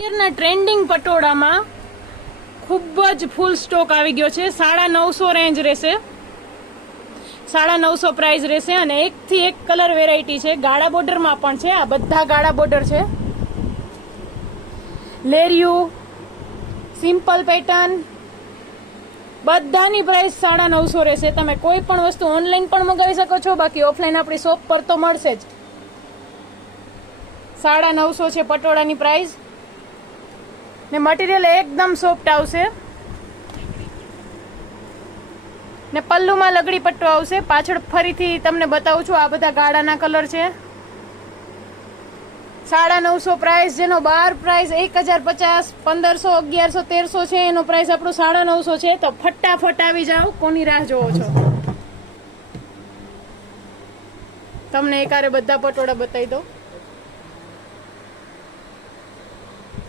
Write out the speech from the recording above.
અત્યારના ટ્રેન્ડિંગ પટોળામાં ખૂબ જ ફૂલ સ્ટોક આવી ગયો છે. 950 રેન્જ રહેશે, 950 પ્રાઇસ રહેશે. અને એકથી એક કલર વેરાયટી છે. ગાળા બોર્ડરમાં પણ છે. આ બધા ગાળા બોર્ડર છે. લેરિયું, સિમ્પલ પેટર્ન, બધાની પ્રાઇસ 950 રહેશે. તમે કોઈ પણ વસ્તુ ઓનલાઈન પણ મંગાવી શકો છો, બાકી ઓફલાઈન આપણી શોપ પર તો મળશે જ. 950 છે પટોળાની પ્રાઇસ. ને મટીરિયલ એકદમ સોફ્ટ આવશે. ને પલ્લુમાં લગડી પટ્ટો આવશે. પાછળ ફરીથી તમને બતાવું છું. આ બધા ગાળાના કલર છે. 950 પ્રાઇસ, જેનો બહાર પ્રાઇસ 1050, 1500, 1100, 1300 છે, એનો પ્રાઇસ આપણો 950 છે. તો ફટાફટ આવી જાઓ. કોની રાહ જોવો છો? તમને એકારે બધા પટોળા બતાવી દો.